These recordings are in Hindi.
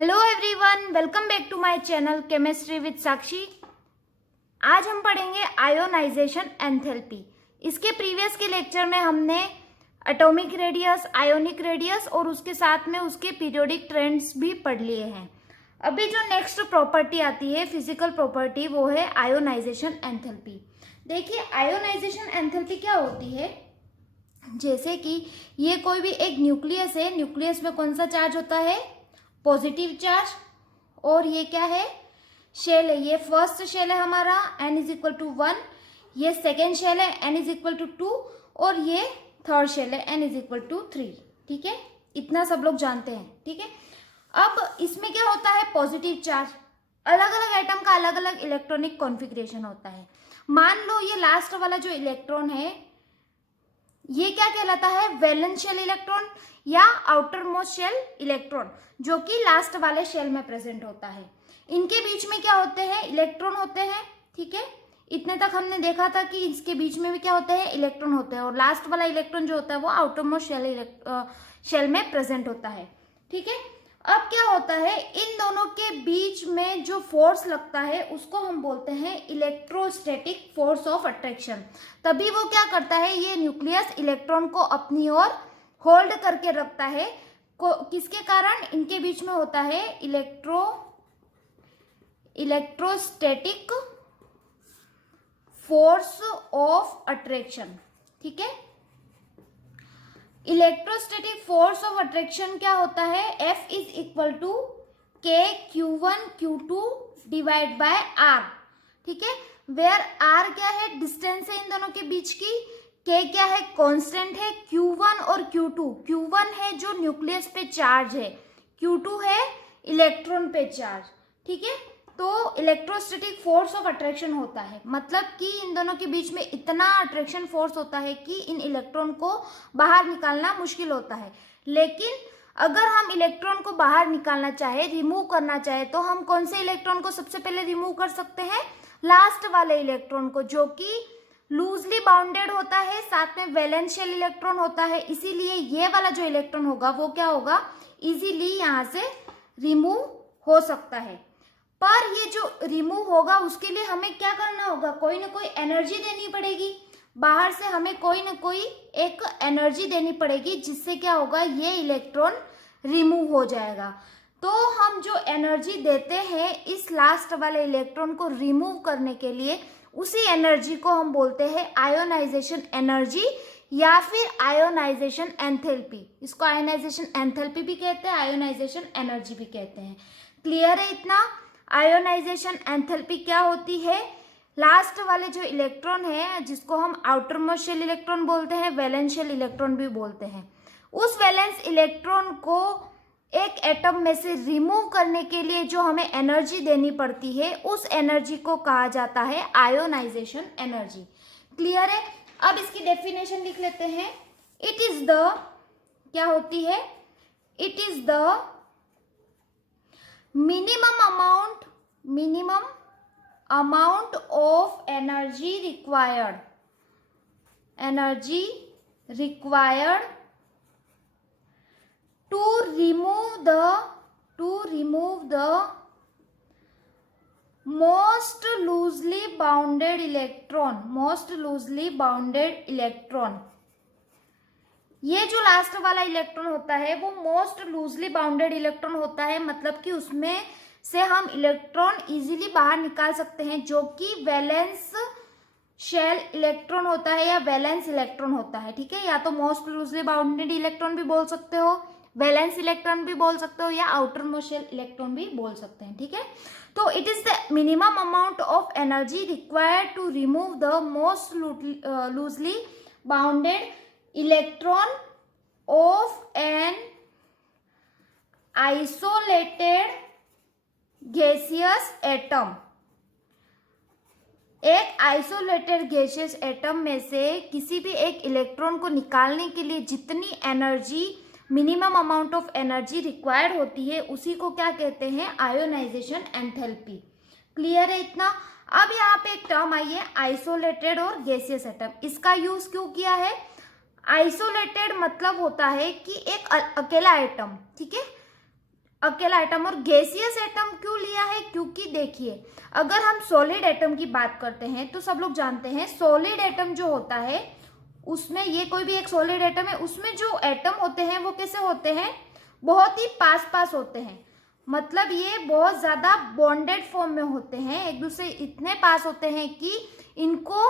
Hello everyone, welcome back to my channel chemistry with Sakshi. आज हम पढ़ेंगे आयोनाइजेशन एंथैल्पी। इसके प्रीवियस के लेक्चर में हमने एटॉमिक रेडियस, आयोनिक रेडियस और उसके साथ में उसके पीरियोडिक ट्रेंड्स भी पढ़ लिए हैं। अभी जो नेक्स्ट प्रॉपर्टी आती है, फिजिकल प्रॉपर्टी, वो है आयोनाइजेशन एंथैल्पी। देखिए, आयोनाइजेशन एंथैल्पी क्या होती है। जैसे कि ये कोई भी एक न्यूक्लियस है, न्यूक्लियस में कौन सा चार्ज होता है? Positive charge. और ये क्या है? शेल है। ये फर्स्ट शेल है हमारा, n इज इक्वल टू 1। ये सेकेंड शेल है, n इज इक्वल टू 2। और ये थर्ड शेल है, n इज इक्वल टू 3। ठीक है, इतना सब लोग जानते हैं। ठीक है, अब इसमें क्या होता है? Positive charge. अलग अलग एटम का अलग अलग इलेक्ट्रॉनिक कॉन्फ़िगरेशन होता है। मान लो ये लास्ट वाला जो इलेक्ट्रॉन है, ये क्या कहलाता है? वैलेंस शेल इलेक्ट्रॉन या आउटर मोस्ट शेल इलेक्ट्रॉन, जो कि लास्ट वाले शेल में प्रेजेंट होता है। इनके बीच में क्या होते हैं? इलेक्ट्रॉन होते हैं। ठीक है, इतने तक हमने देखा था कि इसके बीच में भी क्या होते हैं? इलेक्ट्रॉन होते हैं। और लास्ट वाला इलेक्ट्रॉन जो होता है वो आउटर मोस्ट शेल में प्रेजेंट होता है। ठीक है, अब क्या होता है? इन दोनों के बीच में जो फोर्स लगता है उसको हम बोलते हैं इलेक्ट्रोस्टैटिक फोर्स ऑफ अट्रैक्शन। तभी वो क्या करता है? ये न्यूक्लियस इलेक्ट्रॉन को अपनी ओर होल्ड करके रखता है। किसके कारण? इनके बीच में होता है इलेक्ट्रोस्टैटिक फोर्स ऑफ अट्रैक्शन। ठीक है, इलेक्ट्रोस्टैटिक फोर्स ऑफ अट्रैक्शन क्या होता है? F इज इक्वल टू के Q1 Q2 divide by R। ठीक है, वेयर R क्या है? डिस्टेंस है इन दोनों के बीच की। K क्या है? कांस्टेंट है। Q1 और Q2, Q1 है जो न्यूक्लियस पे चार्ज है, Q2 है इलेक्ट्रॉन पे चार्ज। ठीक है, तो इलेक्ट्रोस्टैटिक फोर्स ऑफ अट्रैक्शन होता है, मतलब कि इन दोनों के बीच में इतना अट्रैक्शन फोर्स होता है कि इन इलेक्ट्रॉन को बाहर निकालना मुश्किल होता है। लेकिन अगर हम इलेक्ट्रॉन को बाहर निकालना चाहे, रिमूव करना चाहे, तो हम कौन से इलेक्ट्रॉन को सबसे पहले रिमूव कर सकते हैं? लास्ट वाले इलेक्ट्रॉन को, जो कि लूजली बाउंडेड होता है, साथ में वैलेंस शेल इलेक्ट्रॉन होता है। इसीलिए ये वाला जो इलेक्ट्रॉन होगा वो क्या होगा? इजीली यहाँ से रिमूव हो सकता है। पर ये जो रिमूव होगा उसके लिए हमें क्या करना होगा? कोई ना कोई एनर्जी देनी पड़ेगी। बाहर से हमें कोई ना कोई एक एनर्जी देनी पड़ेगी, जिससे क्या होगा? ये इलेक्ट्रॉन रिमूव हो जाएगा। तो हम जो एनर्जी देते हैं इस लास्ट वाले इलेक्ट्रॉन को रिमूव करने के लिए, उसी एनर्जी को हम बोलते हैं आयोनाइजेशन एनर्जी या फिर आयोनाइजेशन एंथैल्पी। इसको आयोनाइजेशन एंथैल्पी भी कहते हैं, आयोनाइजेशन एनर्जी भी कहते हैं। क्लियर है इतना? आयोनाइजेशन एंथैल्पी क्या होती है? लास्ट वाले जो इलेक्ट्रॉन है, जिसको हम आउटर मोस्ट शेल इलेक्ट्रॉन बोलते हैं, वैलेंस शेल इलेक्ट्रॉन भी बोलते हैं, उस वैलेंस इलेक्ट्रॉन को एक एटम में से रिमूव करने के लिए जो हमें एनर्जी देनी पड़ती है, उस एनर्जी को कहा जाता है आयोनाइजेशन एनर्जी। क्लियर है? अब इसकी डेफिनेशन लिख लेते हैं। इट इज द, क्या होती है? It is the minimum amount of energy required to remove the most loosely bounded electron। ये जो लास्ट वाला इलेक्ट्रॉन होता है वो मोस्ट लूजली बाउंडेड इलेक्ट्रॉन होता है, मतलब कि उसमें से हम इलेक्ट्रॉन इजीली बाहर निकाल सकते हैं, जो कि वैलेंस शेल इलेक्ट्रॉन होता है या वैलेंस इलेक्ट्रॉन होता है। ठीक है, या तो मोस्ट लूजली बाउंडेड इलेक्ट्रॉन भी बोल सकते हो, वैलेंस इलेक्ट्रॉन भी बोल सकते हो, या आउटर मोस्ट शेल इलेक्ट्रॉन भी बोल सकते हैं। ठीक है, तो it is the minimum amount of energy required to remove the most loosely bounded electron of an isolated gaseous atom. एक आइसोलेटेड गैसियस एटम में से किसी भी एक इलेक्ट्रॉन को निकालने के लिए जितनी energy, minimum amount of energy required होती है, उसी को क्या कहते हैं? Ionisation enthalpy. क्लियर है इतना? अब यहाँ पे एक टर्म आई है आइसोलेटेड और गैसियस एटम। इसका यूज क्यों किया है? आइसोलेटेड मतलब होता है कि एक अकेला एटम, ठीक है, अकेला एटम। और गैसियस एटम क्यों लिया है? क्योंकि देखिए, अगर हम सॉलिड एटम की बात करते हैं तो सब लोग जानते हैं सॉलिड एटम जो होता है उसमें, ये कोई भी एक सॉलिड एटम है, उसमें जो एटम होते हैं वो कैसे होते हैं? बहुत ही पास पास होते हैं। मतलब ये बहुत ज्यादा बॉन्डेड फॉर्म में होते हैं, एक दूसरे इतने पास होते हैं कि इनको,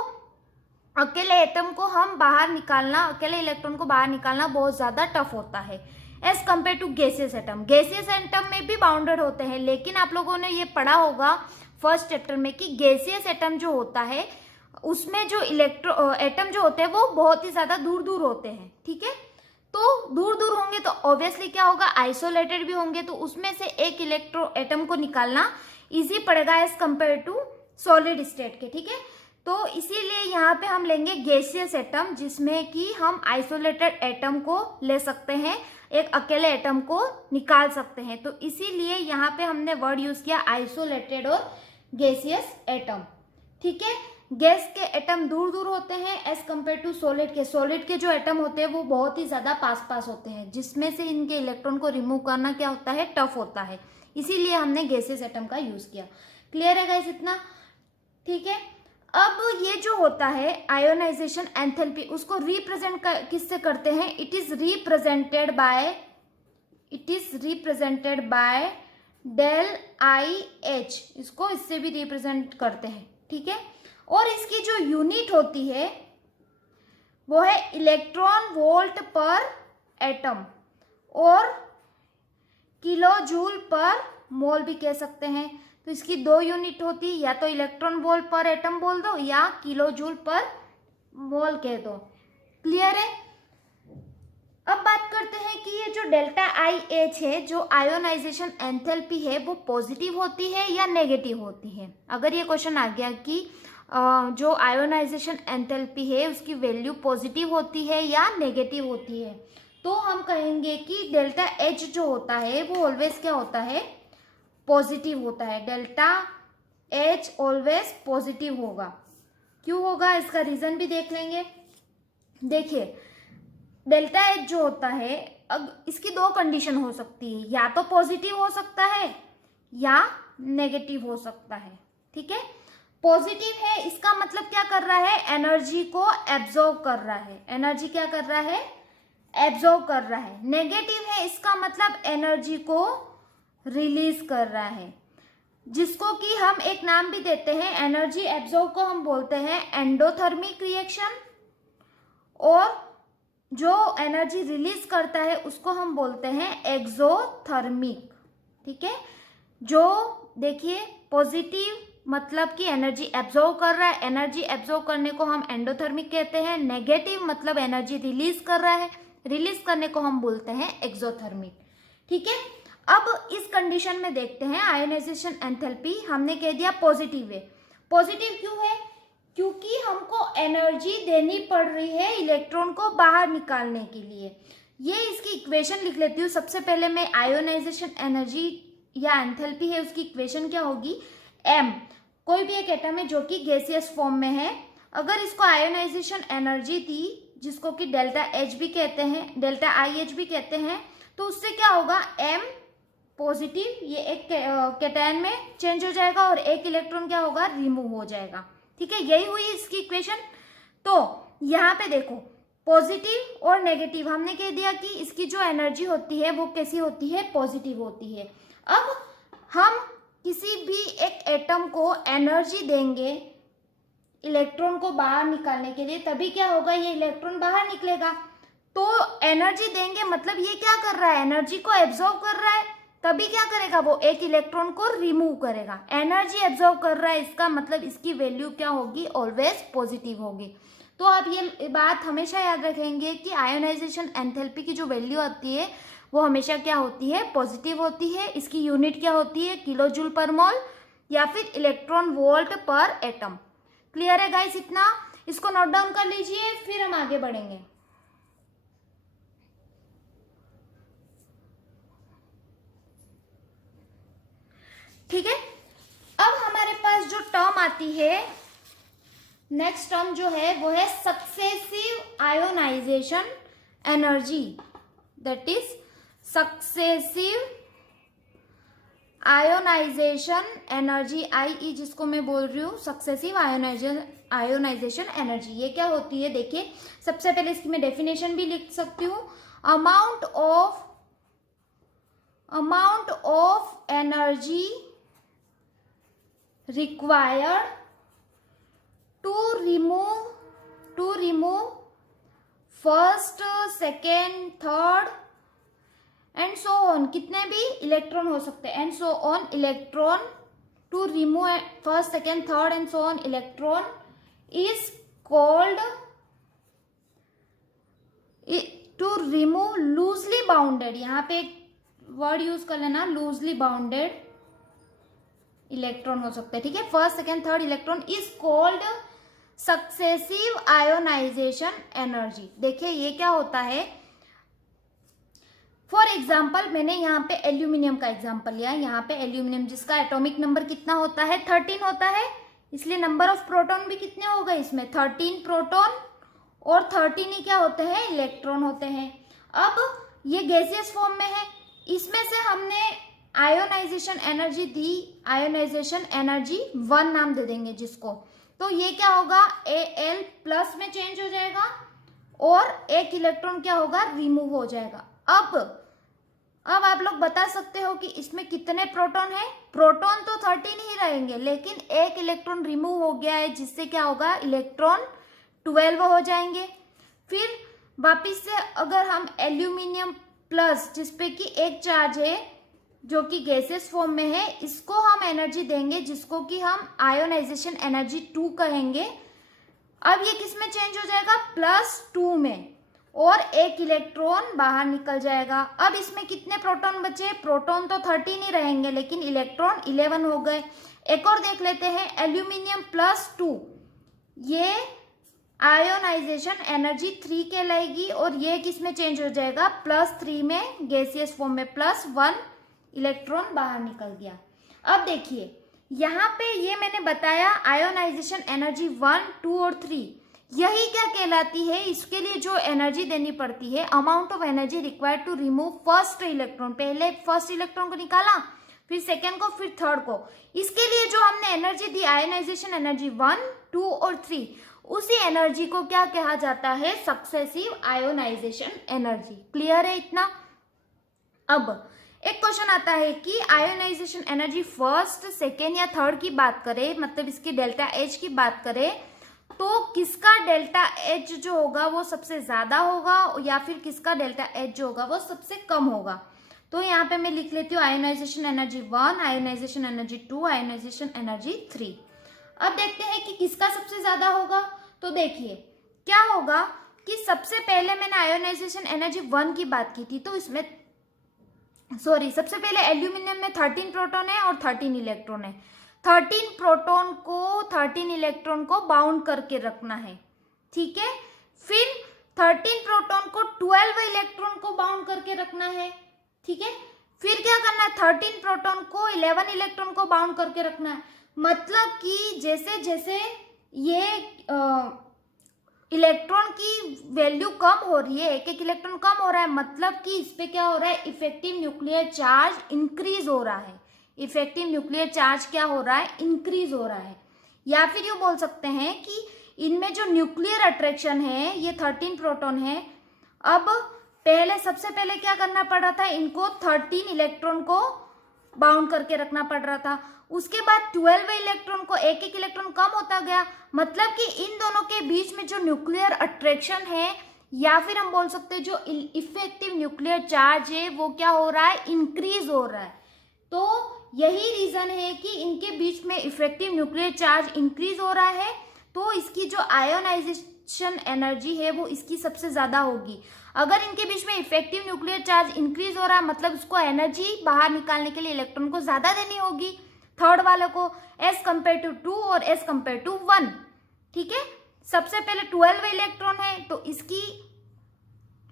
अकेले एटम को हम बाहर निकालना, अकेले इलेक्ट्रॉन को बाहर निकालना बहुत ज्यादा टफ होता है as compare to gaseous atom. Gaseous atom में भी बाउंडेड होते हैं, लेकिन आप लोगों ने ये पढ़ा होगा फर्स्ट चैप्टर में कि गैसियस एटम जो होता है उसमें जो एटम जो होते हैं वो बहुत ही ज्यादा दूर दूर होते हैं। ठीक है, तो दूर दूर होंगे तो ऑब्वियसली क्या होगा? आइसोलेटेड भी होंगे, तो उसमें से एक एटम को निकालना इजी पड़ेगा as compare to solid state के। ठीक है, तो इसीलिए यहाँ पे हम लेंगे गैसियस एटम, जिसमें कि हम आइसोलेटेड एटम को ले सकते हैं, एक अकेले एटम को निकाल सकते हैं। तो इसीलिए यहाँ पे हमने वर्ड यूज किया आइसोलेटेड और गैसियस एटम। ठीक है, गैस के एटम दूर दूर होते हैं एज कम्पेयर टू सॉलिड के। सॉलिड के जो एटम होते हैं वो बहुत ही ज्यादा पास पास होते हैं, जिसमें से इनके इलेक्ट्रॉन को रिमूव करना क्या होता है? टफ होता है। इसीलिए हमने गैसियस एटम का यूज किया। क्लियर है गाइस इतना? ठीक है, अब ये जो होता है आयोनाइजेशन एंथैल्पी, उसको रिप्रेजेंट किससे करते हैं? It is represented by del I H, इसको इससे भी रिप्रेजेंट करते हैं। ठीक है, और इसकी जो यूनिट होती है वो है इलेक्ट्रॉन वोल्ट पर एटम, और किलो जूल पर मोल भी कह सकते हैं। तो इसकी दो यूनिट होती है, या तो इलेक्ट्रॉन वोल्ट पर एटम बोल दो या किलो जूल पर मोल कह दो। क्लियर है? अब बात करते हैं कि ये जो डेल्टा आई एच है, जो आयोनाइजेशन एंथैल्पी है, वो पॉजिटिव होती है या नेगेटिव होती है? अगर ये क्वेश्चन आ गया कि जो आयोनाइजेशन एंथैल्पी है उसकी वैल्यू पॉजिटिव होती है या नेगेटिव होती है, तो हम कहेंगे कि डेल्टा एच जो होता है वो ऑलवेज क्या होता है? पॉजिटिव होता है। डेल्टा एच ऑलवेज पॉजिटिव होगा। क्यों होगा? इसका रीजन भी देख लेंगे। देखिए, डेल्टा एच जो होता है, अब इसकी दो कंडीशन हो सकती है, या तो पॉजिटिव हो सकता है या नेगेटिव हो सकता है। ठीक है, पॉजिटिव है इसका मतलब क्या कर रहा है? एनर्जी को एब्जॉर्ब कर रहा है। एनर्जी क्या कर रहा है? एब्जॉर्ब कर रहा है। नेगेटिव है इसका मतलब एनर्जी को रिलीज कर रहा है, जिसको कि हम एक नाम भी देते हैं। एनर्जी एब्जॉर्ब को हम बोलते हैं एंडोथर्मिक रिएक्शन, और जो एनर्जी रिलीज करता है उसको हम बोलते हैं एक्सोथर्मिक। ठीक है, जो देखिए पॉजिटिव मतलब कि एनर्जी एब्जॉर्ब कर रहा है, एनर्जी एब्जॉर्ब करने को हम एंडोथर्मिक कहते हैं। नेगेटिव मतलब एनर्जी रिलीज कर रहा है, रिलीज करने को हम बोलते हैं एक्सोथर्मिक। ठीक है, अब इस कंडीशन में देखते हैं आयोनाइजेशन एंथैल्पी, हमने कह दिया पॉजिटिव है। पॉजिटिव क्यों है? क्योंकि हमको एनर्जी देनी पड़ रही है इलेक्ट्रॉन को बाहर निकालने के लिए। ये इसकी इक्वेशन लिख लेती हूँ। सबसे पहले मैं आयोनाइजेशन एनर्जी या एंथैल्पी है उसकी इक्वेशन क्या होगी? m, कोई भी एक एटम है जो कि गैसियस फॉर्म में है, अगर इसको आयोनाइजेशन एनर्जी थी, जिसको कि डेल्टा एच भी कहते हैं, डेल्टा आई एच भी कहते हैं, तो उससे क्या होगा? m पॉजिटिव, ये एक कैटायन में चेंज हो जाएगा और एक इलेक्ट्रॉन क्या होगा? रिमूव हो जाएगा। ठीक है, यही हुई इसकी इक्वेशन। तो यहाँ पे देखो, पॉजिटिव और नेगेटिव, हमने कह दिया कि इसकी जो एनर्जी होती है वो कैसी होती है? पॉजिटिव होती है। अब हम किसी भी एक एटम को एनर्जी देंगे इलेक्ट्रॉन को बाहर निकालने के लिए, तभी क्या होगा? ये इलेक्ट्रॉन बाहर निकलेगा। तो एनर्जी देंगे मतलब ये क्या कर रहा है? एनर्जी को एब्जॉर्ब कर रहा है, तभी क्या करेगा? वो एक इलेक्ट्रॉन को रिमूव करेगा। एनर्जी एब्जॉर्ब कर रहा है, इसका मतलब इसकी वैल्यू क्या होगी? ऑलवेज पॉजिटिव होगी। तो आप ये बात हमेशा याद रखेंगे कि आयोनाइजेशन एंथैल्पी की जो वैल्यू आती है वो हमेशा क्या होती है? पॉजिटिव होती है। इसकी यूनिट क्या होती है? किलो जूल पर मोल या फिर इलेक्ट्रॉन वोल्ट पर एटम। क्लियर है गाइस इतना? इसको नोट डाउन कर लीजिए, फिर हम आगे बढ़ेंगे। ठीक है, अब हमारे पास जो टर्म आती है, नेक्स्ट टर्म जो है वो है successive ionisation energy, that is successive ionisation energy, I जिसको मैं बोल रही हूँ सक्सेसिव आयोनाइजेशन एनर्जी, ये क्या होती है देखिए। सबसे पहले इसकी मैं डेफिनेशन भी लिख सकती हूँ। Amount of energy required to remove first, second, third and so on, कितने भी इलेक्ट्रॉन हो सकते हैं, and so on electron, to remove first, second, third and so on electron is called, to remove loosely bounded, यहाँ पे एक वर्ड यूज कर लेना, लूजली बाउंडेड इलेक्ट्रॉन हो सकते हैं, ठीक है। First, second, third electron is called successive ionisation energy. देखिए ये क्या होता है, फॉर एग्जाम्पल मैंने यहाँ पे एल्यूमिनियम का एग्जाम्पल लिया है। यहाँ पे एल्यूमिनियम जिसका एटॉमिक नंबर कितना होता है, 13 होता है, इसलिए नंबर ऑफ प्रोटॉन भी कितने हो गए इसमें, 13 प्रोटॉन, और 13 ही क्या होते हैं, इलेक्ट्रॉन होते हैं। अब ये गैसियस फॉर्म में है, इसमें से हमने आयोनाइजेशन एनर्जी दी, आयोनाइजेशन एनर्जी 1 नाम दे देंगे जिसको, तो ये क्या होगा, Al प्लस में चेंज हो जाएगा और एक इलेक्ट्रॉन क्या होगा, रिमूव हो जाएगा। अब आप लोग बता सकते हो कि इसमें कितने प्रोटॉन है, प्रोटॉन तो 13 ही रहेंगे, लेकिन एक इलेक्ट्रॉन रिमूव हो गया है जिससे क्या होगा, इलेक्ट्रॉन 12 हो जाएंगे। फिर वापिस से अगर हम एल्यूमिनियम प्लस जिसपे कि एक चार्ज है जो कि गैसेस फॉर्म में है, इसको हम एनर्जी देंगे जिसको कि हम आयोनाइजेशन एनर्जी 2 कहेंगे। अब ये किस में चेंज हो जाएगा, +2 में, और एक इलेक्ट्रॉन बाहर निकल जाएगा। अब इसमें कितने प्रोटॉन बचे, प्रोटॉन तो 13 ही रहेंगे लेकिन इलेक्ट्रॉन 11 हो गए। एक और देख लेते हैं, एल्यूमिनियम +2, ये आयोनाइजेशन एनर्जी 3 कहलाएगी, और ये किस में चेंज हो जाएगा, +3 में, गैसियस फॉर्म में, +1 इलेक्ट्रॉन बाहर निकल गया। अब देखिए यहाँ पे ये मैंने बताया आयोनाइजेशन एनर्जी 1, 2 और 3, यही क्या कहलाती है, इसके लिए जो एनर्जी देनी पड़ती है, amount of energy required to remove first electron, पहले फर्स्ट इलेक्ट्रॉन को निकाला, फिर सेकेंड को, फिर थर्ड को, इसके लिए जो हमने एनर्जी दी आयोनाइजेशन एनर्जी 1, 2 और 3, उसी एनर्जी को क्या कहा जाता है, सक्सेसिव आयोनाइजेशन एनर्जी। क्लियर है इतना। अब एक क्वेश्चन आता है कि आयोनाइजेशन एनर्जी फर्स्ट, सेकेंड या थर्ड की बात करें, मतलब इसकी डेल्टा एच की बात करें, तो किसका डेल्टा एच जो होगा वो सबसे ज्यादा होगा या फिर किसका डेल्टा एच जो होगा वो सबसे कम होगा। तो यहाँ पे मैं लिख लेती हूँ ionisation energy 1, ionisation energy 2, ionisation energy 3। अब देखते हैं कि किसका सबसे ज्यादा होगा। तो देखिए क्या होगा कि सबसे पहले मैंने आयोनाइजेशन एनर्जी 1 की बात की थी, तो इसमें सबसे पहले एल्यूमिनियम में 13 प्रोटॉन है और 13 इलेक्ट्रॉन है। 13 प्रोटॉन को 13 इलेक्ट्रॉन को बाउंड करके रखना है, ठीक है। फिर 13 प्रोटॉन को 12 इलेक्ट्रॉन को बाउंड करके रखना है, ठीक है। फिर क्या करना है, 13 प्रोटॉन को 11 इलेक्ट्रॉन को बाउंड करके रखना है। मतलब कि जैसे जैसे ये इलेक्ट्रॉन की वैल्यू कम हो रही है, एक एक इलेक्ट्रॉन कम हो रहा है, मतलब कि इस पे क्या हो रहा है, इफेक्टिव न्यूक्लियर चार्ज इंक्रीज हो रहा है। इफेक्टिव न्यूक्लियर चार्ज क्या हो रहा है, इंक्रीज हो रहा है। या फिर ये बोल सकते हैं कि इनमें जो न्यूक्लियर अट्रैक्शन है, ये 13 प्रोटॉन है। अब पहले सबसे पहले क्या करना पड़ रहा था, इनको 13 इलेक्ट्रॉन को बाउंड करके रखना पड़ रहा था। उसके बाद 12 इलेक्ट्रॉन को एक एक इलेक्ट्रॉन कम होता गया, मतलब कि इन दोनों के बीच में जो न्यूक्लियर अट्रैक्शन है या फिर हम बोल सकते हैं जो इफेक्टिव न्यूक्लियर चार्ज है वो क्या हो रहा है, इंक्रीज हो रहा है। तो यही रीजन है कि इनके बीच में इफेक्टिव न्यूक्लियर चार्ज इंक्रीज हो रहा है, तो इसकी जो आयोनाइजेशन एनर्जी है वो इसकी सबसे ज्यादा होगी। अगर इनके बीच में इफेक्टिव न्यूक्लियर चार्ज इंक्रीज हो रहा है, मतलब उसको एनर्जी बाहर निकालने के लिए इलेक्ट्रॉन को ज्यादा देनी होगी, थर्ड वाले को, एज कंपेयर टू 2 और एज कंपेयर टू 1, ठीक है। सबसे पहले 12 इलेक्ट्रॉन है, तो इसकी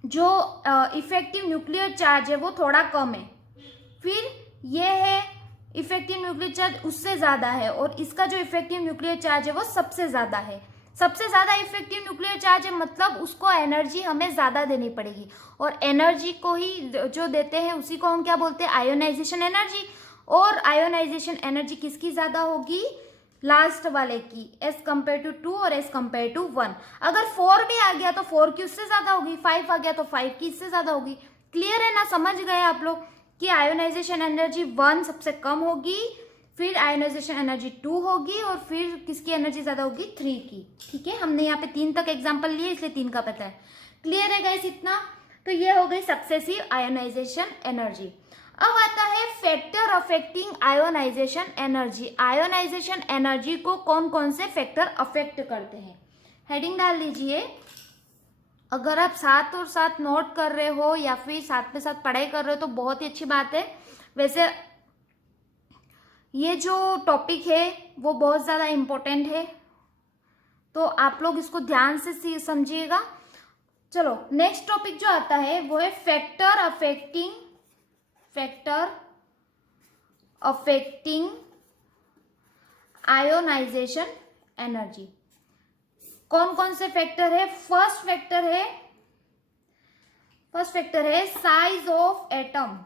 जो इफेक्टिव न्यूक्लियर चार्ज है वो थोड़ा कम है। फिर ये है इफेक्टिव न्यूक्लियर चार्ज उससे ज्यादा है, और इसका जो इफेक्टिव न्यूक्लियर चार्ज है वो सबसे ज्यादा है। सबसे ज्यादा इफेक्टिव न्यूक्लियर चार्ज है, मतलब उसको एनर्जी हमें ज्यादा देनी पड़ेगी, और एनर्जी को ही जो देते हैं उसी को हम क्या बोलते हैं, आयोनाइजेशन एनर्जी। और आयोनाइजेशन एनर्जी किसकी ज्यादा होगी, लास्ट वाले की, एज कंपेयर टू 2 और एज कंपेयर टू 1। अगर 4 भी आ गया तो 4 की उससे ज्यादा होगी, 5 आ गया तो 5 की इससे ज्यादा होगी। क्लियर है ना, समझ गए आप लोग कि आयोनाइजेशन एनर्जी 1 सबसे कम होगी, फिर आयोनाइजेशन एनर्जी 2 होगी और फिर किसकी एनर्जी ज्यादा होगी, 3 की। ठीक है, हमने यहाँ पे 3 तक एग्जाम्पल लिए इसलिए 3 का पता है। क्लियर है गाइस इतना? तो ये हो गई सक्सेसिव आयोनाइजेशन एनर्जी। अब आता है factor affecting ionisation energy. Ionisation energy को कौन कौन से फैक्टर अफेक्ट करते हैं, हेडिंग डाल लीजिए। अगर आप साथ और साथ नोट कर रहे हो या फिर साथ में साथ पढ़ाई कर रहे हो तो बहुत ही अच्छी बात है। वैसे ये जो टॉपिक है वो बहुत ज़्यादा इम्पोर्टेंट है, तो आप लोग इसको ध्यान से समझिएगा। चलो नेक्स्ट टॉपिक जो आता है वो है फैक्टर अफेक्टिंग आयोनाइजेशन एनर्जी। कौन कौन से फैक्टर है? फर्स्ट फैक्टर है size of atom,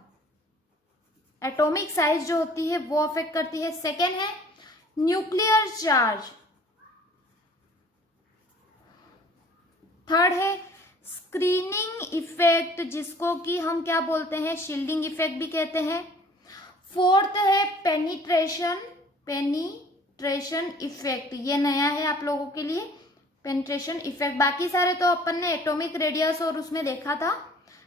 atomic size जो होती है वो अफेक्ट करती है। सेकेंड है न्यूक्लियर चार्ज। थर्ड है स्क्रीनिंग इफेक्ट, जिसको कि हम क्या बोलते हैं, शील्डिंग इफेक्ट भी कहते हैं। फोर्थ है पेनिट्रेशन इफेक्ट, ये नया है आप लोगों के लिए, पेनिट्रेशन इफेक्ट। बाकी सारे तो अपन ने एटॉमिक रेडियस और उसमें देखा था।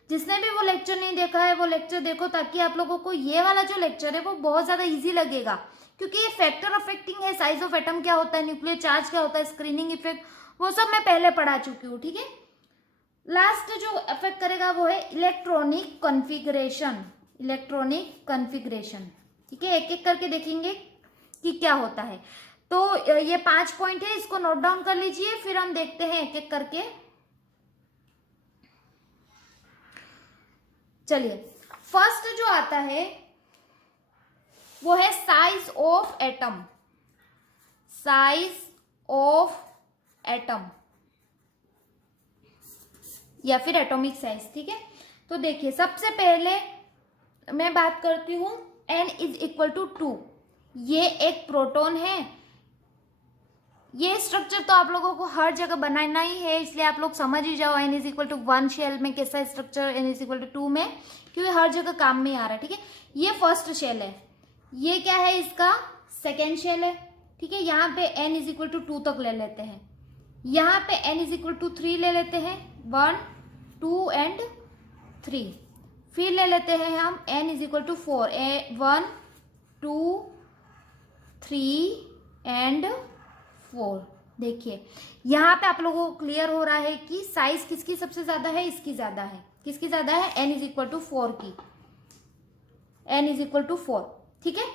जिसने भी वो लेक्चर नहीं देखा है वो लेक्चर देखो, ताकि आप लोगों को ये वाला जो लेक्चर है वो बहुत ज्यादा इजी लगेगा, क्योंकि ये फैक्टर अफेक्टिंग है। साइज ऑफ एटम क्या होता है, न्यूक्लियर चार्ज क्या होता है, स्क्रीनिंग इफेक्ट, वो सब मैं पहले पढ़ा चुकी हूँ। ठीक है, लास्ट जो अफेक्ट करेगा वो है इलेक्ट्रॉनिक कॉन्फ़िगरेशन। ठीक है, एक एक करके देखेंगे कि क्या होता है। तो ये 5 पॉइंट है, इसको नोट डाउन कर लीजिए, फिर हम देखते हैं एक एक करके। चलिए, फर्स्ट जो आता है वो है साइज ऑफ एटम या फिर एटॉमिक साइज। ठीक है, तो देखिए सबसे पहले मैं बात करती हूं n इज इक्वल टू 2। ये एक प्रोटॉन है। ये स्ट्रक्चर तो आप लोगों को हर जगह बनाना ही है, इसलिए आप लोग समझ ही जाओ n is equal to 1 shell में कैसा structure, n is equal to 2 में, क्योंकि हर जगह काम में आ रहा है। ठीक है, ये फर्स्ट शेल है, ये क्या है, इसका सेकेंड शेल है। ठीक है, यहाँ पे n इज इक्वल टू 2 तक ले लेते हैं, यहाँ पे n इज इक्वल टू 3 ले लेते हैं, 1 2 एंड 3। फिर ले लेते हैं हम n is equal to 4, 1 2 3 and 4। देखिए यहाँ पे आप लोगों को क्लियर हो रहा है कि साइज किसकी सबसे ज्यादा है, इसकी ज्यादा है। किसकी ज्यादा है? n इज इक्वल टू 4 की, n इज इक्वल टू 4। ठीक है,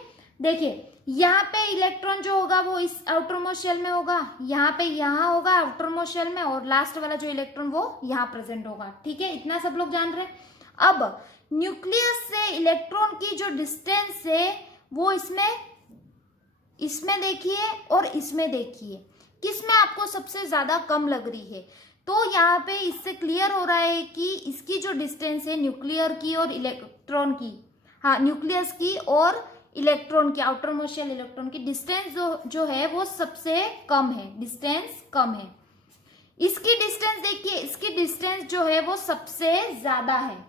देखिए यहाँ पे इलेक्ट्रॉन जो होगा वो इस आउटर मोस्ट शेल में होगा, यहाँ पे यहाँ होगा आउटर मोस्ट शेल में, और लास्ट वाला जो इलेक्ट्रॉन वो यहाँ प्रेजेंट होगा। ठीक है, इतना सब लोग जान रहे हैं। अब न्यूक्लियस से इलेक्ट्रॉन की जो डिस्टेंस है वो इसमें देखिए और इसमें देखिए, किसमें आपको सबसे ज्यादा कम लग रही है। तो यहाँ पे इससे क्लियर हो रहा है कि इसकी जो डिस्टेंस है न्यूक्लियर की और इलेक्ट्रॉन की, हाँ न्यूक्लियस की और इलेक्ट्रॉन की, आउटर मोस्ट शेल इलेक्ट्रॉन की डिस्टेंस जो है वो सबसे कम है, डिस्टेंस कम है। इसकी डिस्टेंस देखिए, इसकी डिस्टेंस जो है वो सबसे ज्यादा है।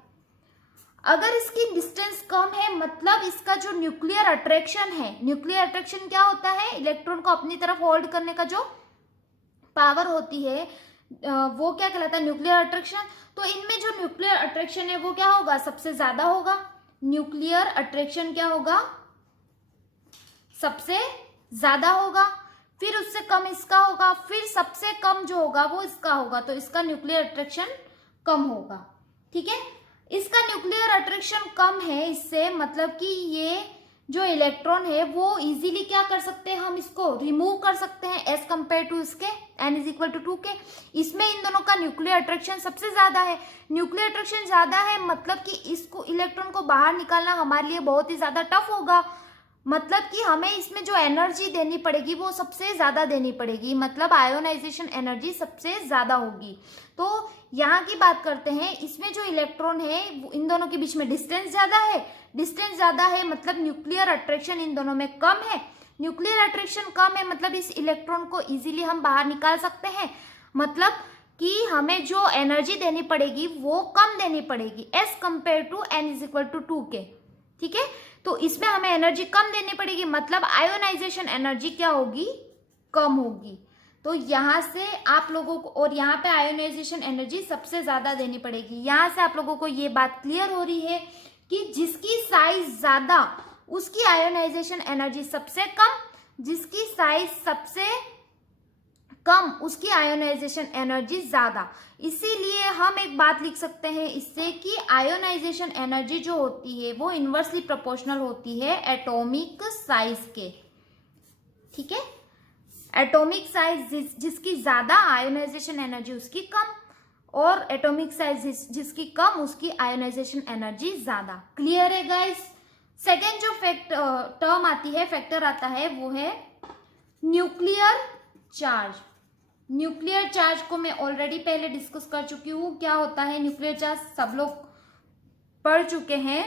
अगर इसकी डिस्टेंस कम है मतलब इसका जो न्यूक्लियर अट्रैक्शन है, न्यूक्लियर अट्रैक्शन क्या होता है, इलेक्ट्रॉन को अपनी तरफ होल्ड करने का जो पावर होती है वो क्या कहलाता है, न्यूक्लियर अट्रैक्शन। तो इनमें जो न्यूक्लियर अट्रैक्शन है वो क्या होगा, सबसे ज्यादा होगा। न्यूक्लियर अट्रैक्शन क्या होगा, सबसे ज्यादा होगा। फिर उससे कम इसका होगा, फिर सबसे कम जो होगा वो इसका होगा, तो इसका न्यूक्लियर अट्रैक्शन कम होगा। ठीक है, इसका न्यूक्लियर अट्रैक्शन कम है, इससे मतलब कि ये जो इलेक्ट्रॉन है वो इजीली क्या कर सकते हैं, हम इसको रिमूव कर सकते हैं एज कंपेयर टू इसके n इज इक्वल टू 2 के। इसमें इन दोनों का न्यूक्लियर अट्रैक्शन सबसे ज्यादा है। न्यूक्लियर अट्रैक्शन ज्यादा है मतलब कि इसको इलेक्ट्रॉन को बाहर निकालना हमारे लिए बहुत ही ज्यादा टफ होगा। मतलब कि हमें इसमें जो एनर्जी देनी पड़ेगी वो सबसे ज्यादा देनी पड़ेगी, मतलब आयोनाइजेशन एनर्जी सबसे ज्यादा होगी। तो यहाँ की बात करते हैं, इसमें जो इलेक्ट्रॉन है इन दोनों के बीच में डिस्टेंस ज्यादा है, डिस्टेंस ज्यादा है मतलब न्यूक्लियर अट्रैक्शन इन दोनों में कम है, न्यूक्लियर अट्रैक्शन कम है मतलब इस इलेक्ट्रॉन को इजीली हम बाहर निकाल सकते हैं, मतलब कि हमें जो एनर्जी देनी पड़ेगी वो कम देनी पड़ेगी as compare to n is equal to 2 के। ठीक है, तो इसमें हमें एनर्जी कम देनी पड़ेगी मतलब आयोनाइजेशन एनर्जी क्या होगी, कम होगी। तो यहां से आप लोगों को, और यहाँ पे आयोनाइजेशन एनर्जी सबसे ज्यादा देनी पड़ेगी। यहां से आप लोगों को ये बात क्लियर हो रही है कि जिसकी साइज ज्यादा उसकी आयोनाइजेशन एनर्जी सबसे कम, जिसकी साइज सबसे कम उसकी आयोनाइजेशन एनर्जी ज्यादा। इसीलिए हम एक बात लिख सकते हैं इससे कि आयोनाइजेशन एनर्जी जो होती है वो इनवर्सली प्रोपोर्शनल होती है एटॉमिक साइज के। ठीक है, एटॉमिक साइज जिसकी ज्यादा आयोनाइजेशन एनर्जी उसकी कम, और एटॉमिक साइज जिसकी कम उसकी आयोनाइजेशन एनर्जी ज्यादा। क्लियर है गाइस? सेकेंड जो टर्म आती है, फैक्टर आता है, वो है न्यूक्लियर चार्ज। न्यूक्लियर चार्ज को मैं ऑलरेडी पहले डिस्कस कर चुकी हूँ। क्या होता है न्यूक्लियर चार्ज, सब लोग पढ़ चुके हैं।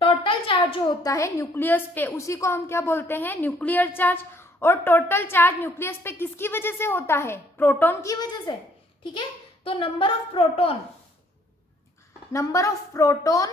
टोटल चार्ज जो होता है न्यूक्लियस पे उसी को हम क्या बोलते हैं, न्यूक्लियर चार्ज। और टोटल चार्ज न्यूक्लियस पे किसकी वजह से होता है, प्रोटॉन की वजह से। ठीक है, तो नंबर ऑफ प्रोटॉन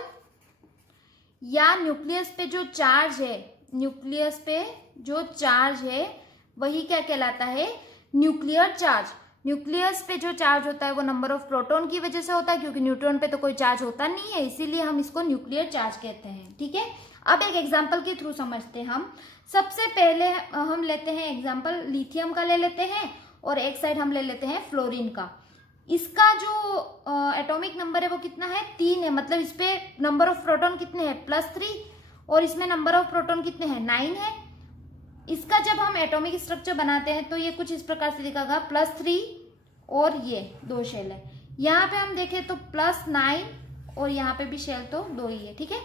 या न्यूक्लियस पे जो चार्ज है, न्यूक्लियस पे जो चार्ज है वही क्या कहलाता है, न्यूक्लियर चार्ज। न्यूक्लियस पे जो चार्ज होता है वो नंबर ऑफ प्रोटॉन की वजह से होता है, क्योंकि न्यूट्रॉन पे तो कोई चार्ज होता नहीं है, इसीलिए हम इसको न्यूक्लियर चार्ज कहते हैं। ठीक है, अब एक एग्जांपल के थ्रू समझते हैं हम। सबसे पहले हम लेते हैं एग्जांपल लिथियम का ले लेते हैं, और एक साइड हम ले लेते हैं फ्लोरीन का। इसका जो एटॉमिक नंबर है वो कितना है, 3 है, मतलब इस पे नंबर ऑफ प्रोटॉन कितने हैं, +3, और इसमें नंबर ऑफ प्रोटॉन कितने हैं, 9 है। इसका जब हम एटॉमिक स्ट्रक्चर बनाते हैं तो ये कुछ इस प्रकार से दिखेगा, +3 और ये 2 शेल है। यहाँ पे हम देखें तो +9 और यहाँ पे भी शेल तो 2 ही है। ठीक है,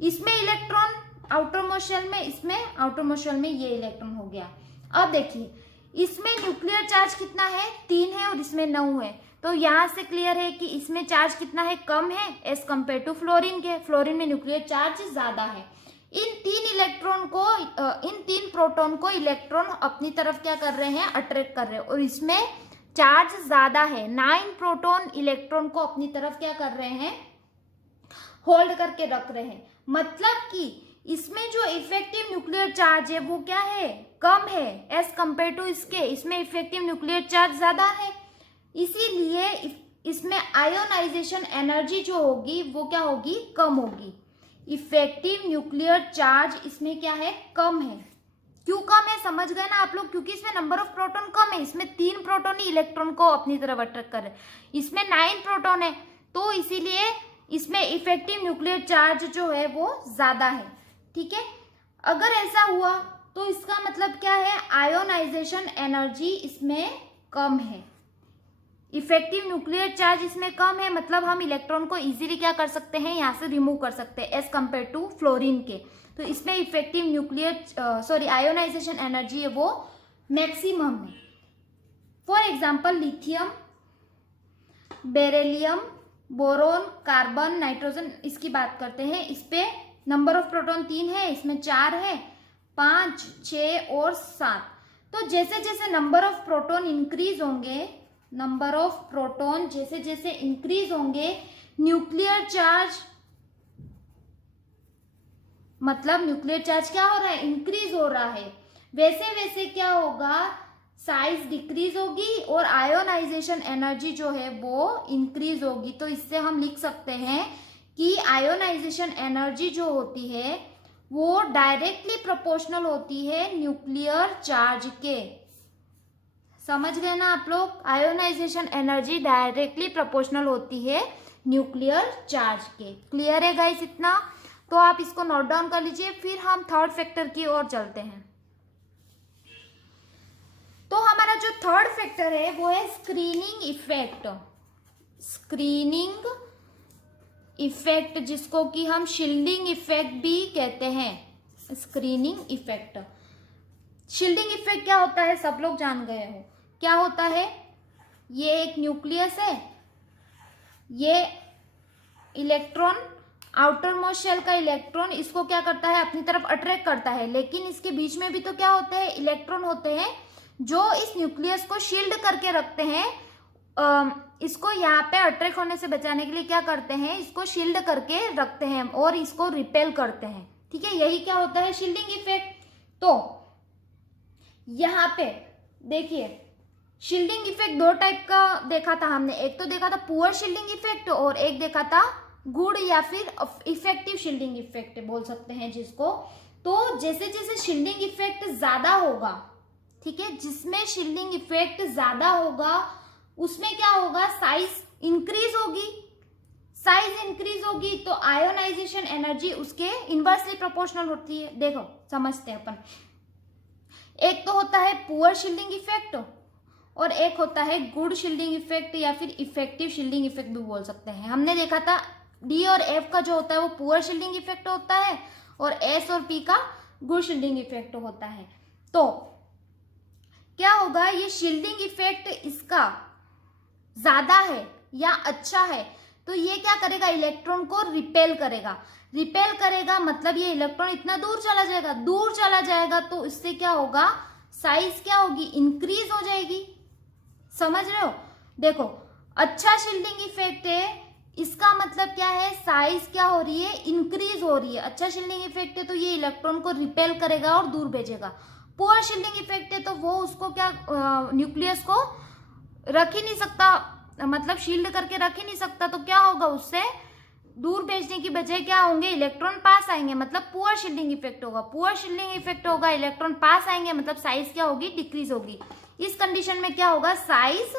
इसमें इलेक्ट्रॉन आउटर मोस्ट शेल में, इसमें आउटर मोस्ट शेल में ये इलेक्ट्रॉन हो गया। अब देखिए इसमें न्यूक्लियर चार्ज कितना है, 3 है, और इसमें 9 है। तो यहाँ से क्लियर है कि इसमें चार्ज कितना है, कम है एज कंपेयर टू फ्लोरीन के। फ्लोरीन में न्यूक्लियर चार्ज ज्यादा है। इन 3 प्रोटॉन को इलेक्ट्रॉन अपनी तरफ क्या कर रहे हैं, अट्रैक्ट कर रहे हैं, और इसमें चार्ज ज्यादा है। 9 प्रोटॉन इलेक्ट्रॉन को अपनी तरफ क्या कर रहे हैं, होल्ड करके रख रहे हैं। मतलब कि इसमें जो इफेक्टिव न्यूक्लियर चार्ज है वो क्या है, कम है एज कंपेयर टू इसके। इसमें इफेक्टिव न्यूक्लियर चार्ज ज्यादा है, इसीलिए इसमें आयोनाइजेशन एनर्जी जो होगी वो क्या होगी, कम होगी। इफेक्टिव न्यूक्लियर चार्ज इसमें क्या है, कम है। क्यों कम है, समझ गए ना आप लोग, क्योंकि इसमें नंबर ऑफ प्रोटॉन कम है। इसमें 3 प्रोटॉन ही इलेक्ट्रॉन को अपनी तरफ अट्रैक्ट कर रहे हैं, इसमें 9 प्रोटॉन है, तो इसीलिए इसमें इफेक्टिव न्यूक्लियर चार्ज जो है वो ज्यादा है। ठीक है, अगर ऐसा हुआ तो इसका मतलब क्या है, आयोनाइजेशन एनर्जी इसमें कम है। इफेक्टिव न्यूक्लियर चार्ज इसमें कम है, मतलब हम इलेक्ट्रॉन को इजीली क्या कर सकते हैं, यहाँ से रिमूव कर सकते हैं एज कंपेयर टू फ्लोरीन के। तो इसमें इफेक्टिव आयोनाइजेशन एनर्जी है वो मैक्सिमम है। For example lithium, beryllium, boron, carbon, nitrogen, इसकी बात करते हैं। इस पे नंबर ऑफ प्रोटॉन 3 है, इसमें 4 है, 5, 6 और 7। तो जैसे जैसे नंबर ऑफ प्रोटॉन इंक्रीज होंगे, नंबर ऑफ प्रोटॉन जैसे जैसे इंक्रीज होंगे, न्यूक्लियर चार्ज, मतलब न्यूक्लियर चार्ज क्या हो रहा है, इंक्रीज हो रहा है। वैसे वैसे क्या होगा, साइज डिक्रीज होगी और आयोनाइजेशन एनर्जी जो है वो इंक्रीज होगी। तो इससे हम लिख सकते हैं कि आयोनाइजेशन एनर्जी जो होती है वो डायरेक्टली प्रोपोर्शनल होती है न्यूक्लियर चार्ज के। समझ गए ना आप लोग, आयोनाइजेशन एनर्जी डायरेक्टली प्रोपोर्शनल होती है न्यूक्लियर चार्ज के। क्लियर है गाइस इतना? तो आप इसको नोट डाउन कर लीजिए, फिर हम थर्ड फैक्टर की ओर चलते हैं। तो हमारा जो थर्ड फैक्टर है वो है स्क्रीनिंग इफेक्ट। स्क्रीनिंग इफेक्ट जिसको कि हम शील्डिंग इफेक्ट भी कहते हैं। Screening effect. शील्डिंग इफेक्ट क्या होता है सब लोग जान गए हो। क्या होता है, ये एक न्यूक्लियस है, ये इलेक्ट्रॉन, आउटर मोस्ट शेल का इलेक्ट्रॉन इसको क्या करता है, अपनी तरफ अट्रैक्ट करता है, लेकिन इसके बीच में भी तो क्या होते हैं, इलेक्ट्रॉन होते हैं जो इस न्यूक्लियस को शील्ड करके रखते हैं। इसको यहाँ पे अट्रैक्ट होने से बचाने के लिए क्या करते हैं, इसको शील्ड करके रखते हैं और इसको रिपेल करते हैं। ठीक है, यही क्या होता है, शील्डिंग इफेक्ट। तो यहाँ पे देखिए, शील्डिंग इफेक्ट दो टाइप का देखा था हमने, एक तो देखा था पुअर शील्डिंग इफेक्ट और एक देखा था गुड या फिर इफेक्टिव शील्डिंग इफेक्ट बोल सकते हैं जिसको। तो जैसे जैसे शील्डिंग इफेक्ट ज्यादा होगा, ठीक है, जिसमें शील्डिंग इफेक्ट ज्यादा होगा उसमें क्या होगा, साइज इंक्रीज होगी। साइज इंक्रीज होगी तो आयोनाइजेशन एनर्जी उसके इनवर्सली प्रोपोर्शनल होती है। देखो समझते हैं अपन, एक तो होता है पुअर शील्डिंग इफेक्ट और एक होता है गुड शील्डिंग इफेक्ट या फिर इफेक्टिव शील्डिंग इफेक्ट भी बोल सकते हैं। हमने देखा था डी और एफ का जो होता है वो पुअर शील्डिंग इफेक्ट होता है और एस और पी का गुड शील्डिंग इफेक्ट होता है। तो क्या होगा, ये शील्डिंग इफेक्ट इसका ज्यादा है या अच्छा है तो ये क्या करेगा, इलेक्ट्रॉन को रिपेल करेगा। रिपेल करेगा मतलब ये इलेक्ट्रॉन इतना दूर चला जाएगा, दूर चला जाएगा तो इससे क्या होगा, साइज क्या होगी, इंक्रीज हो जाएगी। समझ रहे हो, देखो अच्छा शील्डिंग इफेक्ट है, इसका मतलब क्या है, साइज क्या हो रही है, इंक्रीज हो रही है। अच्छा शील्डिंग इफेक्ट है तो ये इलेक्ट्रॉन को रिपेल करेगा और दूर भेजेगा। पुअर शील्डिंग इफेक्ट है तो वो उसको क्या, न्यूक्लियस को रख ही नहीं सकता, मतलब शील्ड करके रख ही नहीं सकता, तो क्या होगा, उससे दूर भेजने की बजाय क्या होंगे, इलेक्ट्रॉन पास आएंगे, मतलब पुअर शील्डिंग इफेक्ट होगा। पुअर शील्डिंग इफेक्ट होगा, इलेक्ट्रॉन पास आएंगे मतलब साइज क्या होगी, डिक्रीज होगी। इस कंडीशन में क्या होगा, साइज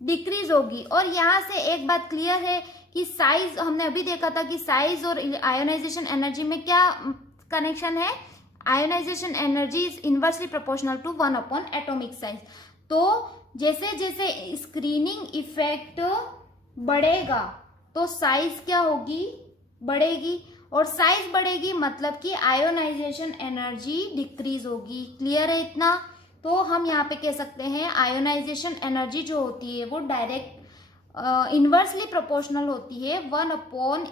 डिक्रीज होगी। और यहाँ से एक बात क्लियर है कि साइज, हमने अभी देखा था कि साइज और आयोनाइजेशन एनर्जी में क्या कनेक्शन है, ionisation energy is inversely proportional to 1 upon atomic size. तो जैसे जैसे स्क्रीनिंग इफेक्ट बढ़ेगा तो साइज क्या होगी, बढ़ेगी, और साइज बढ़ेगी मतलब कि आयोनाइजेशन एनर्जी डिक्रीज होगी। क्लियर है इतना। तो हम यहाँ पे कह सकते हैं आयोनाइजेशन एनर्जी जो होती है वो डायरेक्ट इनवर्सली प्रोपोर्शनल होती है 1 अपॉन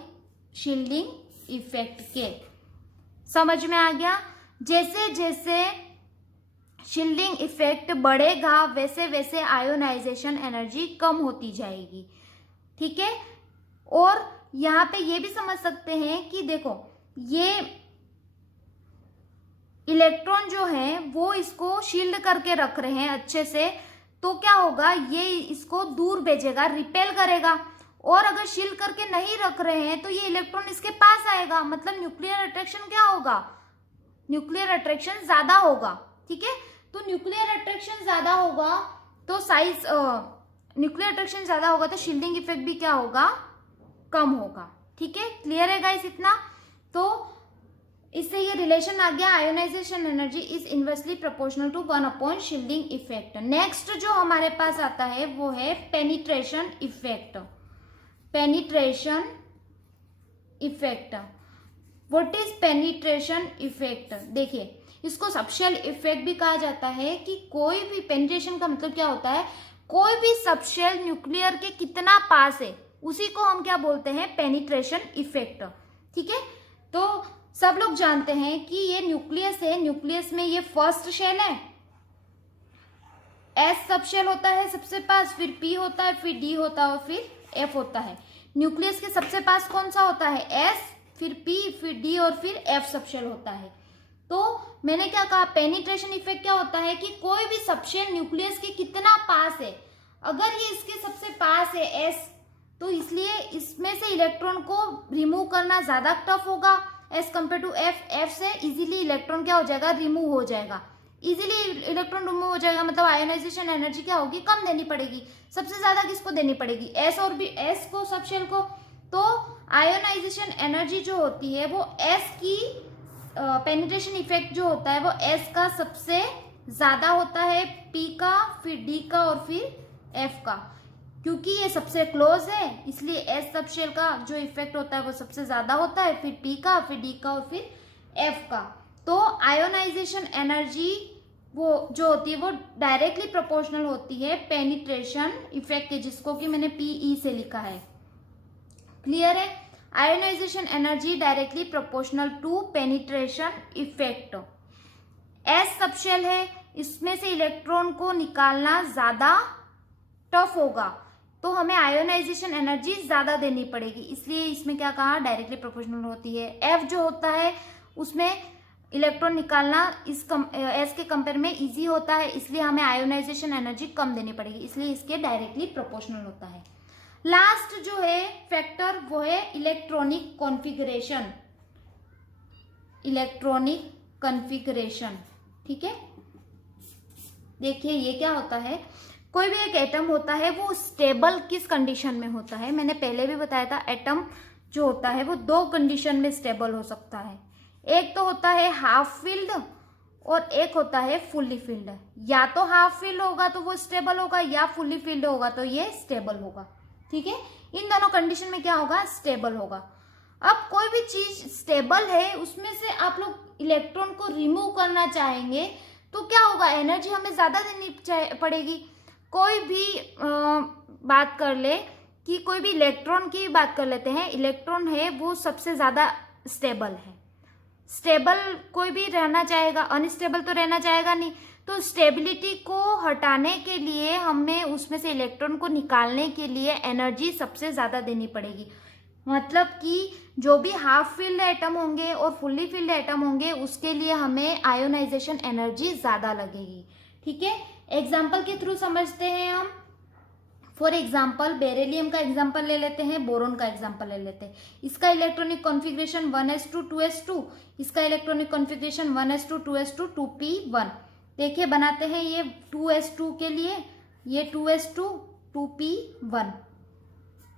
शील्डिंग इफेक्ट के। समझ में आ गया। जैसे जैसे शील्डिंग इफेक्ट बढ़ेगा वैसे वैसे आयोनाइजेशन एनर्जी कम होती जाएगी। ठीक है, और यहाँ पे ये भी समझ सकते हैं कि देखो ये इलेक्ट्रॉन जो है वो इसको शील्ड करके रख रहे हैं अच्छे से, तो क्या होगा, ये इसको दूर भेजेगा, रिपेल करेगा। और अगर शील्ड करके नहीं रख रहे हैं तो ये इलेक्ट्रॉन इसके पास आएगा, मतलब न्यूक्लियर अट्रैक्शन क्या होगा, न्यूक्लियर अट्रैक्शन ज्यादा होगा। ठीक है, तो न्यूक्लियर अट्रैक्शन ज्यादा होगा तो साइज, न्यूक्लियर अट्रैक्शन ज्यादा होगा तो शील्डिंग इफेक्ट भी क्या होगा, कम होगा। ठीक है, क्लियर है गाइस इतना। तो इससे ये रिलेशन आ गया, ionisation energy is inversely proportional to 1 upon shielding effect. Next जो हमारे पास आता है वो है penetration effect. Penetration effect, what is penetration effect, देखिए इसको सबशेल इफेक्ट भी कहा जाता है कि कोई भी, पेनिट्रेशन का मतलब क्या होता है, कोई भी सबशेल न्यूक्लियर के कितना पास है उसी को हम क्या बोलते हैं, पेनिट्रेशन इफेक्ट। ठीक है, तो सब लोग जानते हैं कि ये न्यूक्लियस है, न्यूक्लियस में ये फर्स्ट शेल है, एस सब शेल होता है सबसे पास, फिर पी होता है, फिर डी होता है और फिर एफ होता है। न्यूक्लियस के सबसे पास कौन सा होता है, एस, फिर पी, फिर डी और फिर एफ सब शेल होता है। तो मैंने क्या कहा, पेनिट्रेशन इफेक्ट क्या होता है कि कोई भी सबशेल न्यूक्लियस के कितना पास है, अगर ये इसके सबसे पास है एस, तो इसलिए इसमें से इलेक्ट्रॉन को रिमूव करना ज्यादा टफ होगा as compare to F. F से इजीली इलेक्ट्रॉन क्या हो जाएगा, रिमूव हो जाएगा। इजीली इलेक्ट्रॉन रिमूव हो जाएगा मतलब आयोनाइजेशन एनर्जी क्या होगी, कम देनी पड़ेगी। सबसे ज्यादा किसको देनी पड़ेगी, एस और भी, एस को सबशेल को। तो आयोनाइजेशन एनर्जी जो होती है वो एस की, पेनिट्रेशन इफेक्ट जो होता है वो एस का सबसे ज्यादा होता है, पी का, फिर डी का और फिर एफ का। क्योंकि ये सबसे क्लोज है इसलिए एस सबशेल का जो इफेक्ट होता है वो सबसे ज्यादा होता है, फिर पी का, फिर डी का और फिर एफ का। तो आयोनाइजेशन एनर्जी वो जो होती है वो डायरेक्टली प्रोपोर्शनल होती है पेनिट्रेशन इफेक्ट के, जिसको कि मैंने पीई से लिखा है। क्लियर है? Ionisation energy directly proportional to penetration effect. S subshell है, इसमें से इलेक्ट्रॉन को निकालना ज्यादा टफ होगा, तो हमें आयोनाइजेशन एनर्जी ज्यादा देनी पड़ेगी, इसलिए इसमें क्या कहा, डायरेक्टली प्रोपोर्शनल होती है। एफ जो होता है उसमें इलेक्ट्रॉन निकालना एस के कंपेयर में इजी होता है, इसलिए हमें आयोनाइजेशन एनर्जी कम देनी पड़ेगी, इसलिए इसके डायरेक्टली प्रोपोर्शनल होता है। लास्ट जो है फैक्टर वो है इलेक्ट्रॉनिक कॉन्फ़िगरेशन। इलेक्ट्रॉनिक कॉन्फ़िगरेशन, ठीक है। देखिए ये क्या होता है, कोई भी एक एटम होता है वो स्टेबल किस कंडीशन में होता है, मैंने पहले भी बताया था एटम जो होता है वो दो कंडीशन में स्टेबल हो सकता है। एक तो होता है हाफ फिल्ड और एक होता है फुल्ली फिल्ड। या तो हाफ फिल्ड होगा तो वो स्टेबल होगा, या फुल्ली फिल्ड होगा तो ये स्टेबल होगा, ठीक है। इन दोनों कंडीशन में क्या होगा, स्टेबल होगा। अब कोई भी चीज स्टेबल है उसमें से आप लोग इलेक्ट्रॉन को रिमूव करना चाहेंगे तो क्या होगा, एनर्जी हमें ज्यादा देनी पड़ेगी। कोई भी बात कर ले कि कोई भी इलेक्ट्रॉन की बात कर लेते हैं, इलेक्ट्रॉन है वो सबसे ज्यादा स्टेबल है। स्टेबल कोई भी रहना चाहेगा, अनस्टेबल तो रहना चाहेगा नहीं। तो स्टेबिलिटी को हटाने के लिए हमें उसमें से इलेक्ट्रॉन को निकालने के लिए एनर्जी सबसे ज्यादा देनी पड़ेगी। मतलब कि जो भी हाफ फील्ड एटम होंगे और फुल्ली फील्ड एटम होंगे उसके लिए हमें आयोनाइजेशन एनर्जी ज्यादा लगेगी, ठीक है। एग्जाम्पल के थ्रू समझते हैं हम। फॉर एग्जाम्पल बेरिलियम का एग्जाम्पल ले लेते हैं, बोरोन का एग्जाम्पल ले लेते हैं। इसका इलेक्ट्रॉनिक कॉन्फ़िगरेशन 1s2 2s2, इसका electronic configuration 1s2 2s2 2p1। देखिए बनाते हैं ये 2s2 के लिए, ये 2s2 2p1,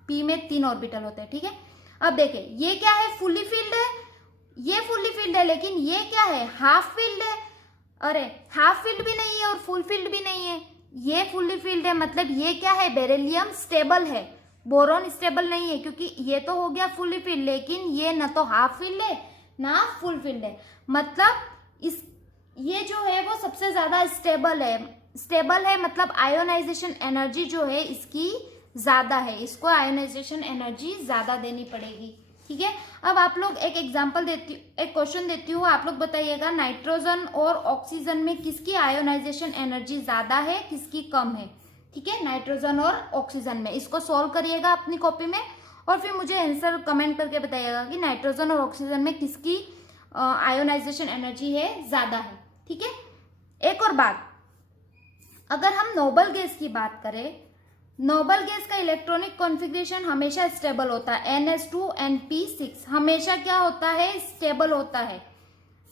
p में 3 ऑर्बिटल होते हैं, ठीक है। अब देखिए ये क्या है, फुल्ली फील्ड है, ये फुल्ली फील्ड है, लेकिन ये क्या है, हाफ फील्ड है। अरे हाफ फील्ड भी नहीं है और फुल फील्ड भी नहीं है, ये फुल्ली फील्ड है। मतलब ये क्या है, बेरिलियम स्टेबल है, बोरोन स्टेबल नहीं है, क्योंकि ये तो हो गया फुल्ली फील्ड, लेकिन ये न तो हाफ फील्ड है ना फुल फील्ड है। मतलब इस ये जो है वो सबसे ज्यादा स्टेबल है। स्टेबल है मतलब आयोनाइजेशन एनर्जी जो है इसकी ज्यादा है, इसको आयोनाइजेशन एनर्जी ज्यादा देनी पड़ेगी, ठीक है। अब आप लोग एक एग्जांपल देती, एक क्वेश्चन देती हूँ, आप लोग बताइएगा नाइट्रोजन और ऑक्सीजन में किसकी आयोनाइजेशन एनर्जी ज्यादा है, किसकी कम है, ठीक है। नाइट्रोजन और ऑक्सीजन में, इसको सॉल्व करिएगा अपनी कॉपी में और फिर मुझे आंसर कमेंट करके बताइएगा कि नाइट्रोजन और ऑक्सीजन में किसकी आयोनाइजेशन एनर्जी है ज्यादा है, ठीक है। एक और बात, अगर हम नोबल गैस की बात करें, नोबल गैस का इलेक्ट्रॉनिक कॉन्फ़िगरेशन हमेशा स्टेबल होता है, NS2 हमेशा क्या होता है, स्टेबल होता है।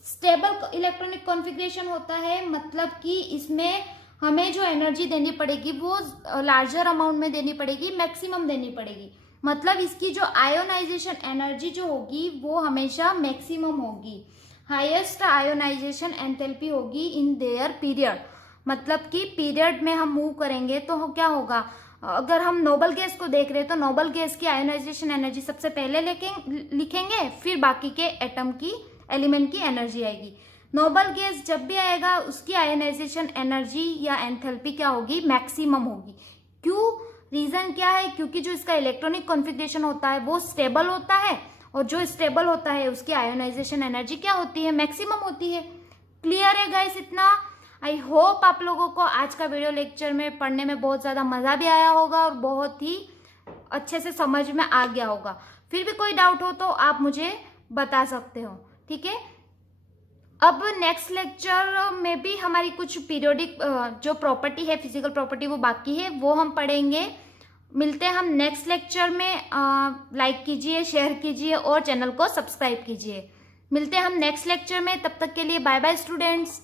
स्टेबल इलेक्ट्रॉनिक कॉन्फ़िगरेशन होता है मतलब कि इसमें हमें जो एनर्जी देनी पड़ेगी वो लार्जर अमाउंट में देनी पड़ेगी, मैक्सिमम देनी पड़ेगी। मतलब इसकी जो आयोनाइजेशन एनर्जी जो होगी वो हमेशा मैक्सिमम होगी, हाईएस्ट आयोनाइजेशन एंथैल्पी होगी इन देयर पीरियड। मतलब कि पीरियड में हम मूव करेंगे तो क्या होगा, अगर हम नोबल गैस को देख रहे हैं तो नोबल गैस की आयोनाइजेशन एनर्जी सबसे पहले लिखेंगे, फिर बाकी के एटम की, एलिमेंट की एनर्जी आएगी। नोबल गैस जब भी आएगा उसकी आयोनाइजेशन एनर्जी या एंथैल्पी क्या होगी, मैक्सिमम होगी। क्यों, रीजन क्या है, क्योंकि जो इसका इलेक्ट्रॉनिक कॉन्फ़िगरेशन होता है वो स्टेबल होता है, और जो स्टेबल होता है उसकी आयोनाइजेशन एनर्जी क्या होती है, मैक्सिमम होती है। क्लियर है गाइस इतना? आई होप आप लोगों को आज का वीडियो लेक्चर में पढ़ने में बहुत ज़्यादा मज़ा भी आया होगा और बहुत ही अच्छे से समझ में आ गया होगा। फिर भी कोई डाउट हो तो आप मुझे बता सकते हो, ठीक है। अब नेक्स्ट लेक्चर में भी हमारी कुछ पीरियोडिक जो प्रॉपर्टी है, फिजिकल प्रॉपर्टी, वो बाकी है, वो हम पढ़ेंगे। मिलते हैं हम नेक्स्ट लेक्चर में। लाइक कीजिए, शेयर कीजिए और चैनल को सब्सक्राइब कीजिए। मिलते हैं हम नेक्स्ट लेक्चर में, तब तक के लिए बाय बाय स्टूडेंट्स।